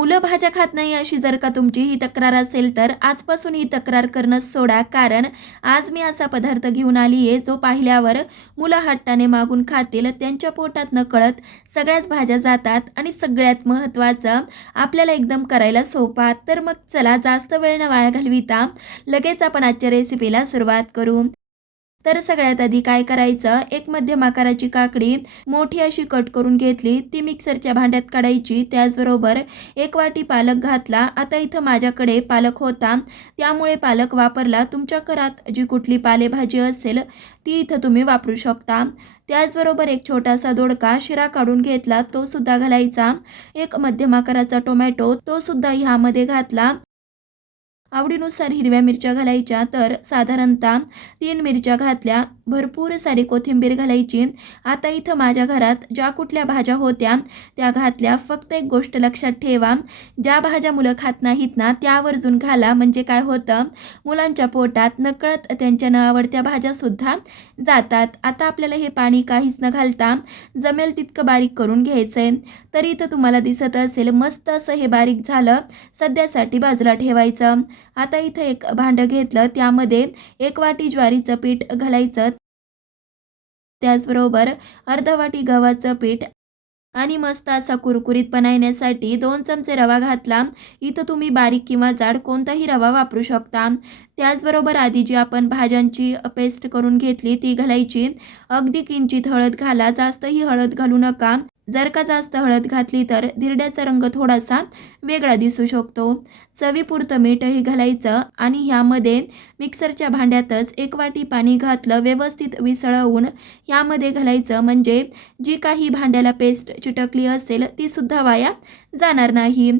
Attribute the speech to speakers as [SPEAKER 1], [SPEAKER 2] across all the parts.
[SPEAKER 1] मुलं भाज्या खात नाही अशी जर का तुमची ही तक्रार असेल तर आजपासून ही तक्रार करणं सोडा कारण आज मी असा पदार्थ घेऊन आली आहे जो पाहिल्यावर मुलं हट्टाने मागून खातील त्यांच्या पोटात न कळत सगळ्याच भाज्या जातात आणि सगळ्यात महत्त्वाचं आपल्याला एकदम करायला सोपा. तर मग चला जास्त वेळ न वाया घालविता लगेच आपण आजच्या रेसिपीला सुरुवात करू. तर सगळ्यात आधी काय करायचं? एक मध्यम आकाराची काकडी मोठी अशी कट करून घेतली. ती मिक्सरच्या भांड्यात काढायची. त्याचबरोबर एक वाटी पालक घातला. आता इथं माझ्याकडे पालक होता. त्यामुळे पालक वापरला. तुमच्या घरात जी कुठली पालेभाजी असेल ती इथं तुम्ही वापरू शकता. त्याचबरोबर एक छोटासा दोडका शिरा काढून घेतला. तो सुद्धा घालायचा. एक मध्यम आकाराचा टोमॅटो तो सुद्धा ह्यामध्ये घातला. आवडीनुसार हिरव्या मिरच्या घालायच्या तर साधारणतः तीन मिरच्या घातल्या भरपूर सारी कोथिंबीर घालायची. आता इथं माझ्या घरात ज्या कुठल्या भाज्या होत्या त्या घातल्या. फक्त एक गोष्ट लक्षात ठेवा ज्या भाज्या मुलं खात नाहीत ना त्या आवर्जून घाला. म्हणजे काय होतं मुलांच्या पोटात नकळत त्यांच्या न आवडत्या भाज्यासुद्धा जातात. आता आपल्याला हे पाणी काहीच न घालता जमेल तितकं बारीक करून घ्यायचं आहे तर इथं तुम्हाला दिसत असेल मस्त असं हे बारीक झालं सध्यासाठी बाजूला ठेवायचं. आता इथं एक भांडं घेतलं. त्यामध्ये एक वाटी ज्वारीचं पीठ घालायचं. त्याचबरोबर अर्धा वाटी गव्हाचं पीठ आणि मस्त असा कुरकुरीत बनवण्यासाठी दोन चमचे रवा घातला. इथं तुम्ही बारीक किंवा जाड कोणताही रवा वापरू शकता. त्याचबरोबर आधी जी आपण भाज्यांची पेस्ट करून घेतली ती घालायची. अगदी किंचित हळद घाला. जास्तही हळद घालू नका. जर का जास्त हळद घातली तर धिरड्याचा रंग थोडासा वेगळा दिसू शकतो. चवीपुरतं मीठही घालायचं आणि ह्यामध्ये मिक्सरच्या भांड्यातच एक वाटी पाणी घातलं व्यवस्थित विसळवून ह्यामध्ये घालायचं. म्हणजे जी काही भांड्याला पेस्ट चिटकली असेल ती सुद्धा वाया जाणार नाही.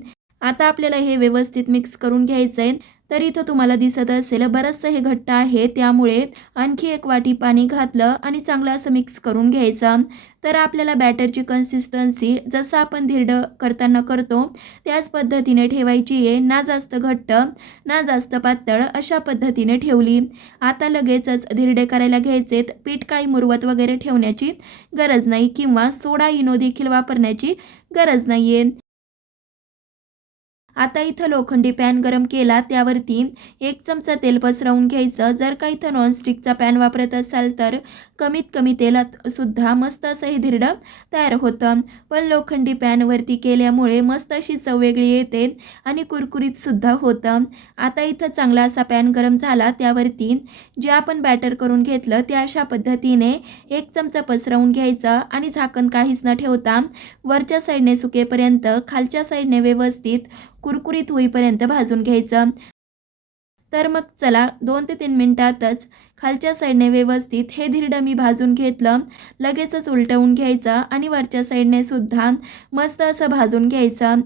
[SPEAKER 1] आता आपल्याला हे व्यवस्थित मिक्स करून घ्यायचं आहे तर इथं तुम्हाला दिसत असेल बरंचसं हे घट्ट आहे. त्यामुळे आणखी एक वाटी पाणी घातलं आणि चांगलं असं मिक्स करून घ्यायचं. तर आपल्याला बॅटरची कन्सिस्टन्सी जसं आपण धिरडं करताना करतो त्याच पद्धतीने ठेवायची आहे. ना जास्त घट्ट ना जास्त पातळ अशा पद्धतीने ठेवली. आता लगेचच धिरडे करायला घ्यायचेत. पीठ काही मुरवत वगैरे ठेवण्याची गरज नाही किंवा सोडा इनो देखील वापरण्याची गरज नाही आहे आता इथं लोखंडी पॅन गरम केला त्यावरती एक चमचा तेल पसरवून घ्यायचं. जर का इथं नॉनस्टिकचा पॅन वापरत असाल तर कमीत कमी तेलात सुद्धा मस्त असं हे धिरडं तयार होतं. पण लोखंडी पॅनवरती केल्यामुळे मस्त अशी चव वेगळी येते आणि कुरकुरीतसुद्धा होतं. आता इथं चांगला असा पॅन गरम झाला त्यावरती जे आपण बॅटर करून घेतलं ते अशा पद्धतीने एक चमचा पसरवून घ्यायचं आणि झाकण काहीच न ठेवता वरच्या साईडने सुकेपर्यंत खालच्या साईडने व्यवस्थित कुरकुरीत होईपर्यंत भाजून घ्यायचं. तर मग चला दोन ते तीन मिनटातच खालच्या साईडने व्यवस्थित हे धिरडं मी भाजून घेतलं. लगेचच उलटवून घ्यायचं आणि वरच्या साईडने सुद्धा मस्त असं भाजून घ्यायचं.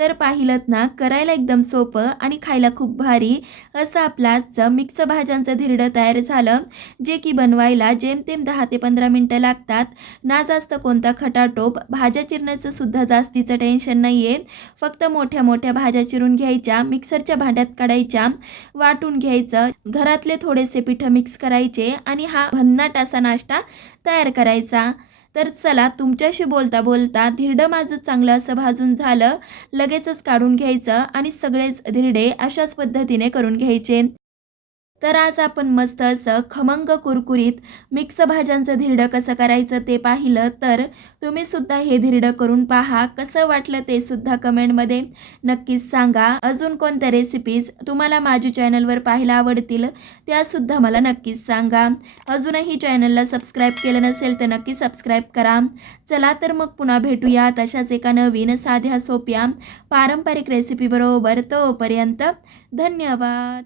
[SPEAKER 1] तर पाहिलं ना करायला एकदम सोपं आणि खायला खूप भारी असं आपला आजचं मिक्स भाज्यांचं धिरडं तयार झालं जे की बनवायला जेमतेम दहा ते पंधरा मिनटं लागतात. ना जास्त कोणता खटाटोप भाज्या चिरण्याचं सुद्धा जास्तीचं टेन्शन नाही आहे फक्त मोठ्या मोठ्या भाज्या चिरून घ्यायच्या मिक्सरच्या भांड्यात काढायच्या वाटून घ्यायचं घरातले थोडेसे पिठं मिक्स करायचे आणि हा भन्नाट असा नाश्ता तयार करायचा. तर चला तुमच्याशी बोलता बोलता धिरडं माझं चांगलं असं भाजून झालं. लगेचच काढून घ्यायचं आणि सगळेच धिरडे अशाच पद्धतीने करून घ्यायचे. तर आज आपण मस्त असं खमंग कुरकुरीत मिक्स भाज्यांचं धिरडं कसं करायचं ते पाहिलं तर तुम्ही सुद्धा हे धिरडं करून पहा. कसं वाटलं ते सुद्धा कमेंटमध्ये नक्कीच सांगा. अजून कोणत्या रेसिपीज तुम्हाला माझ्या चॅनलवर पाहायला आवडतील त्यासुद्धा मला नक्कीच सांगा. अजूनही चॅनलला सबस्क्राईब केलं नसेल तर नक्की सबस्क्राईब करा. चला तर मग पुन्हा भेटूया तशाच एका नवीन साध्या सोप्या पारंपरिक रेसिपीबरोबर तोपर्यंत धन्यवाद.